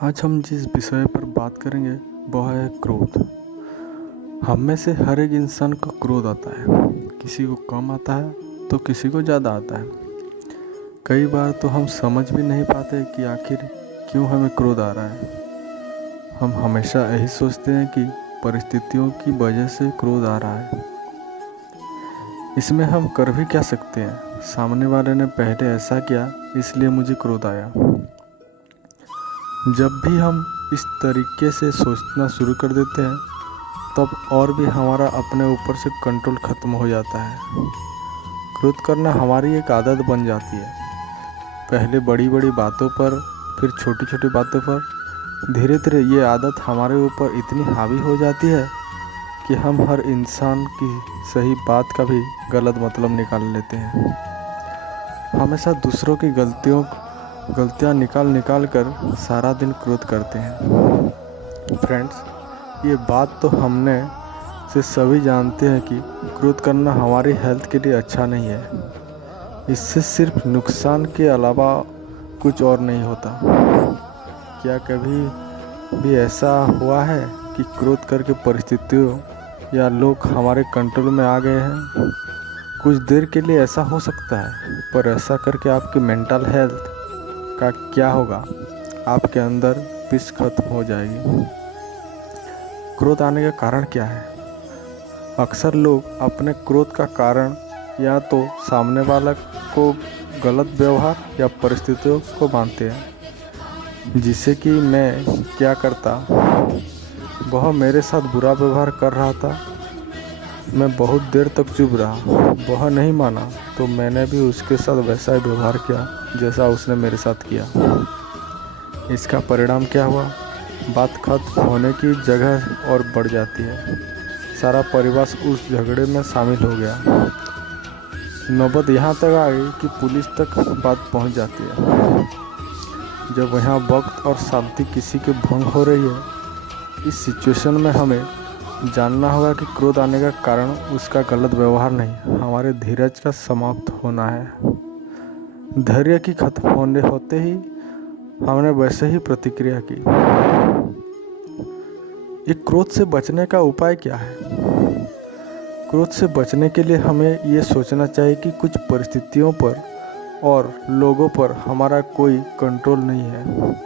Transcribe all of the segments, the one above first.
आज हम जिस विषय पर बात करेंगे वह है क्रोध। हम में से हर एक इंसान को क्रोध आता है। किसी को कम आता है तो किसी को ज़्यादा आता है। कई बार तो हम समझ भी नहीं पाते कि आखिर क्यों हमें क्रोध आ रहा है। हम हमेशा यही सोचते हैं कि परिस्थितियों की वजह से क्रोध आ रहा है। इसमें हम कर भी क्या सकते हैं? सामने वाले ने पहले ऐसा किया इसलिए मुझे क्रोध आया। जब भी हम इस तरीके से सोचना शुरू कर देते हैं तब और भी हमारा अपने ऊपर से कंट्रोल ख़त्म हो जाता है। क्रोध करना हमारी एक आदत बन जाती है। पहले बड़ी बड़ी बातों पर, फिर छोटी छोटी बातों पर, धीरे धीरे ये आदत हमारे ऊपर इतनी हावी हो जाती है कि हम हर इंसान की सही बात का भी गलत मतलब निकाल लेते हैं। हमेशा दूसरों की गलतियाँ निकाल कर सारा दिन क्रोध करते हैं। फ्रेंड्स, ये बात तो हमने से सभी जानते हैं कि क्रोध करना हमारी हेल्थ के लिए अच्छा नहीं है। इससे सिर्फ नुकसान के अलावा कुछ और नहीं होता। क्या कभी भी ऐसा हुआ है कि क्रोध करके परिस्थितियों या लोग हमारे कंट्रोल में आ गए हैं? कुछ देर के लिए ऐसा हो सकता है, पर ऐसा करके आपकी मेंटल हेल्थ का क्या होगा? आपके अंदर पीस खत्म हो जाएगी। क्रोध आने का कारण क्या है? अक्सर लोग अपने क्रोध का कारण या तो सामने वाला को गलत व्यवहार या परिस्थितियों को मानते हैं। जिसे कि मैं क्या करता, वह मेरे साथ बुरा व्यवहार कर रहा था, मैं बहुत देर तक चुप रहा, वह नहीं माना तो मैंने भी उसके साथ वैसा ही व्यवहार किया जैसा उसने मेरे साथ किया। इसका परिणाम क्या हुआ? बात खत्म होने की जगह और बढ़ जाती है। सारा परिवार उस झगड़े में शामिल हो गया। नौबत यहाँ तक आ गई कि पुलिस तक बात पहुँच जाती है। जब यहाँ वक्त और शांति किसी के भंग हो रही है, इस सिचुएशन में हमें जानना होगा कि क्रोध आने का कारण उसका गलत व्यवहार नहीं, हमारे धीरज का समाप्त होना है। धैर्य की खत्म होते ही हमने वैसे ही प्रतिक्रिया की। ये क्रोध से बचने का उपाय क्या है? क्रोध से बचने के लिए हमें ये सोचना चाहिए कि कुछ परिस्थितियों पर और लोगों पर हमारा कोई कंट्रोल नहीं है।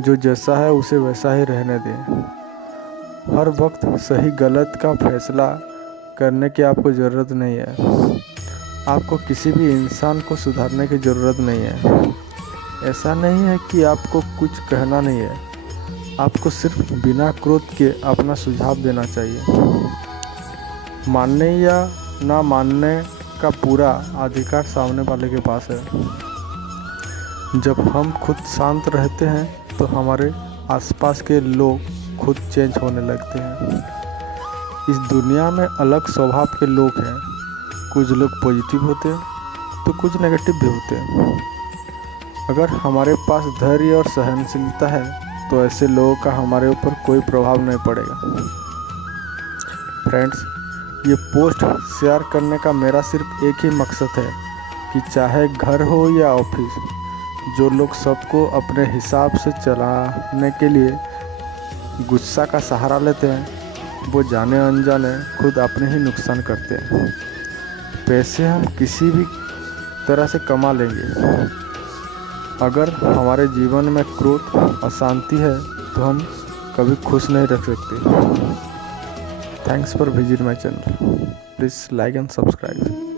जो जैसा है उसे वैसा ही रहने दें। हर वक्त सही गलत का फैसला करने की आपको ज़रूरत नहीं है। आपको किसी भी इंसान को सुधारने की ज़रूरत नहीं है। ऐसा नहीं है कि आपको कुछ कहना नहीं है, आपको सिर्फ बिना क्रोध के अपना सुझाव देना चाहिए। मानने या ना मानने का पूरा अधिकार सामने वाले के पास है। जब हम खुद शांत रहते हैं तो हमारे आसपास के लोग खुद चेंज होने लगते हैं। इस दुनिया में अलग स्वभाव के लोग हैं। कुछ लोग पॉजिटिव होते हैं तो कुछ नेगेटिव भी होते हैं। अगर हमारे पास धैर्य और सहनशीलता है तो ऐसे लोगों का हमारे ऊपर कोई प्रभाव नहीं पड़ेगा। फ्रेंड्स, ये पोस्ट शेयर करने का मेरा सिर्फ एक ही मकसद है कि चाहे घर हो या ऑफिस, जो लोग सबको अपने हिसाब से चलाने के लिए गुस्सा का सहारा लेते हैं, वो जाने अनजाने खुद अपने ही नुकसान करते हैं। पैसे हम किसी भी तरह से कमा लेंगे, अगर हमारे जीवन में क्रोध अशांति है तो हम कभी खुश नहीं रख सकते। Thanks for visit my channel. Please like and subscribe.